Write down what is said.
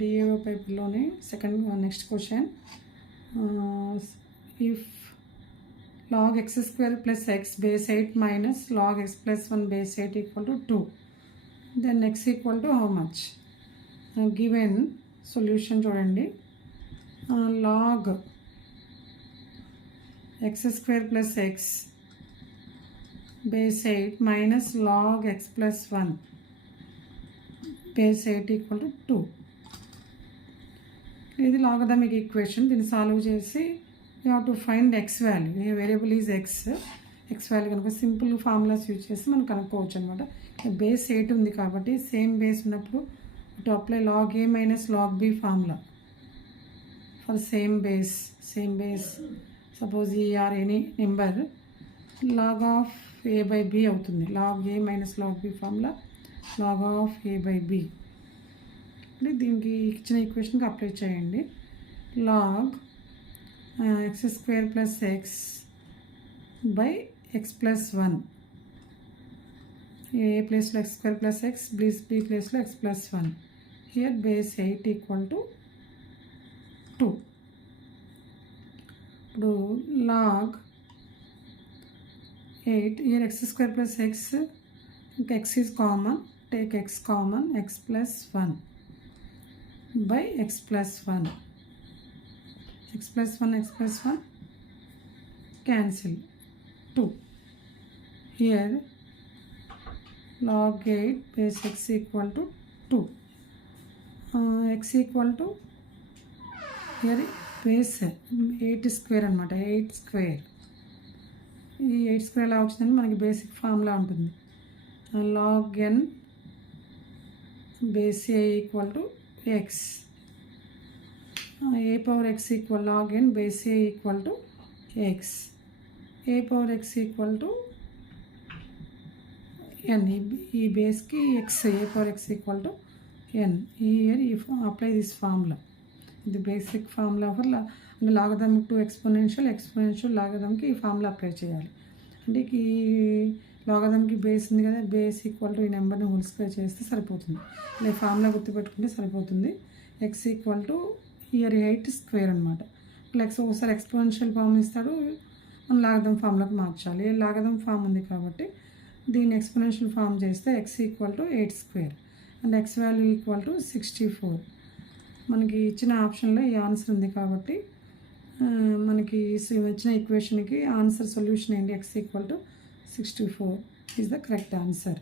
DAO పేపర్లోనే next question. If log x square plus x base 8 minus log x plus 1 base 8 equal to 2, then x equal to how much? Given solution చూడండి. log x square plus x base 8 minus log x plus 1 base 8 equal to 2. ఇది logarithmic equation. దీన్ని solve చేసి you have to find X value. A variable is X value కనుక simple formulas use చేసి మనం కనుక్కోవచ్చు అనమాట. Base 8 ఉంది కాబట్టి సేమ్ బేస్ ఉన్నప్పుడు to apply log A minus log B formula for same base. Suppose ఈ are any number log of A by B అవుతుంది. Log A minus log B formula log of A by B. అంటే దీనికి ఇచ్చిన ఈక్వేషన్కి apply చేయండి. Log x square plus x by x plus 1. A ప్లేస్లో x square plus x, b ప్లేస్లో x plus 1. Here base 8 equal to 2. ఇప్పుడు log 8, here x square plus x, x is common, take x common, x plus 1 by x plus 1. x plus 1 cancel 2. Here log 8 base x equal to 2. X equal to here base 8 square అనమాట. 8 square. ఈ 8 square ఎలా వచ్చిందంటే మనకి basic formula ఉంటుంది. log n base a equal to x. a power x equal log n base a equal to x. a power x equal to n. ఈ బేస్కి x, a power x equal to n. Here you apply this formula. The basic formula for logarithmic to exponential logarithmic ఈ formula apply చేయాలి. అంటే ఈ logarithmic base ఉంది కదా, base equal to ఈ నెంబర్ని whole square చేస్తే సరిపోతుంది. ఇలా ఫార్ములా గుర్తుపెట్టుకుంటే సరిపోతుంది. x equal to year 8 square అనమాట. లెక్స్ ఒకసారి ఎక్స్పోనెన్షియల్ ఫామ్ ఇస్తాడు, మనం లాగరిథం ఫామ్లోకి మార్చాలి. లాగరిథం ఫామ్ ఉంది కాబట్టి దీన్ని ఎక్స్పోనెన్షియల్ ఫామ్ చేస్తే x equal to 8 square and x value equal to 64. మనకి ఇచ్చిన ఆప్షన్లో ఈ ఆన్సర్ ఉంది కాబట్టి మనకి ఇచ్చిన ఈక్వేషన్కి ఆన్సర్ సొల్యూషన్ ఏంటి? x equal to 64 is the correct answer.